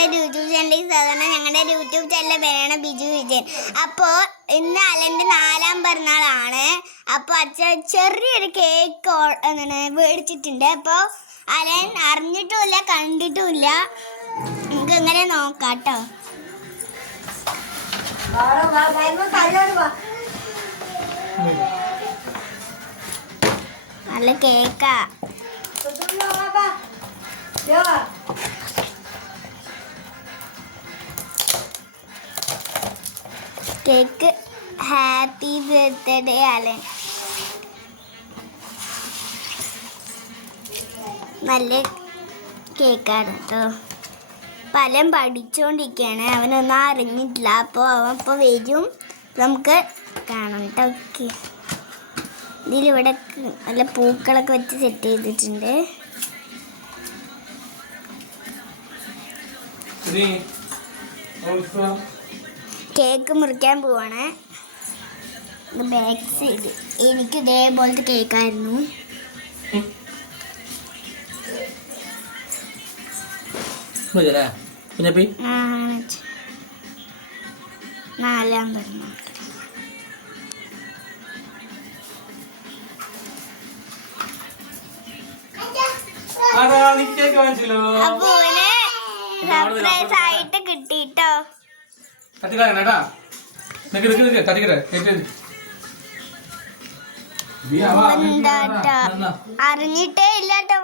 YouTube ചാനലിൽ സാധാരണ ഞങ്ങളുടെ യൂട്യൂബ് ചാനലിലെ പേരാണ് ബിജു വിജയൻ. അപ്പോൾ ഇന്ന് അലൻ്റെ 4ാം പിറന്നാളാണ്. അപ്പോൾ അച്ഛൻ ചെറിയൊരു കേക്ക് മേടിച്ചിട്ടുണ്ട്. അപ്പോൾ അലൻ അറിഞ്ഞിട്ടുമില്ല കണ്ടിട്ടുമില്ല. നമുക്ക് ഇങ്ങനെ നോക്കാം കേട്ടോ. നല്ല കേക്കാ. Cake happy birthday Alan. നല്ല കേക്കാണ് കേട്ടോ. പലം പഠിച്ചുകൊണ്ടിരിക്കുകയാണ്, അവനൊന്നും അറിഞ്ഞിട്ടില്ല. അപ്പോൾ അവൻ ഇപ്പോൾ വരും, നമുക്ക് കാണാം കേട്ടോ. ഓക്കെ, ഇതിലിവിടെ നല്ല പൂക്കളൊക്കെ വെച്ച് സെറ്റ് ചെയ്തിട്ടുണ്ട്. കേക്ക് മുറിക്കാൻ പോവാണ്. ബാക്ക് സൈഡ് എനിക്ക് ഇതേപോലത്തെ കേക്കായിരുന്നു. നാലാം പിറന്നാൾ. അപ്പൊ സർപ്രൈസ് ആയിട്ട് കിട്ടിട്ടോ. അറിഞ്ഞിട്ടേ ഇല്ലാട്ടോ.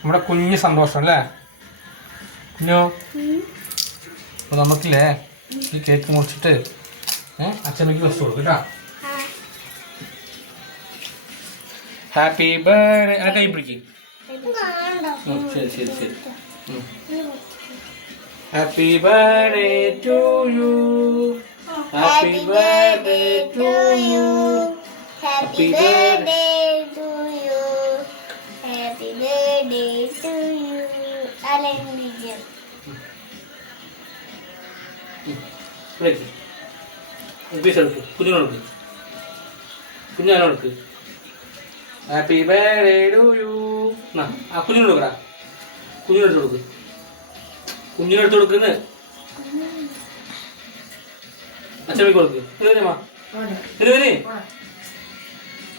നമ്മുടെ കുഞ്ഞ് സന്തോഷം അല്ലേ കുഞ്ഞോ? അപ്പൊ നമുക്കില്ലേ ഈ കേക്ക് മുറിച്ചിട്ട് അച്ഛനക്ക് ഫസ്റ്റ് കൊടുക്കും കേട്ടോ. Happy birthday. ആ കൈ പിടിക്കും. ശരി ശരി ശരി. Happy birthday to you. Happy birthday to you. Happy birthday to you. Happy birthday to you. Alan Vijayan. കുഞ്ഞിനോട് കുഞ്ഞാനോട് ഹാപ്പി ബർത്ത്ഡേ ടു യു. ആ കുഞ്ഞിനോട് കൊടുക്കടാ. കുഞ്ഞിനെടുത്ത് കൊടുക്ക്. കുഞ്ഞിനെടുത്ത് കൊടുക്കുന്നു. അച്ഛമ്മക്ക് കൊടുക്ക്. ഇത്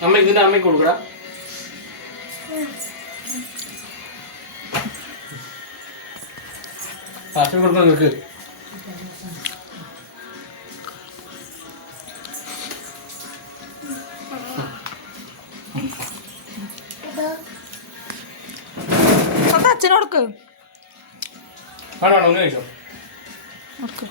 അമ്മ ഇതിന്റെ അമ്മയ്ക്ക് കൊടുക്കടാ. അച്ഛൻ കൊടുക്കണം നിനക്ക്. അച്ഛനോടുക്ക് വേണോ ഒന്ന് കഴിച്ചോ. ഓക്കെ.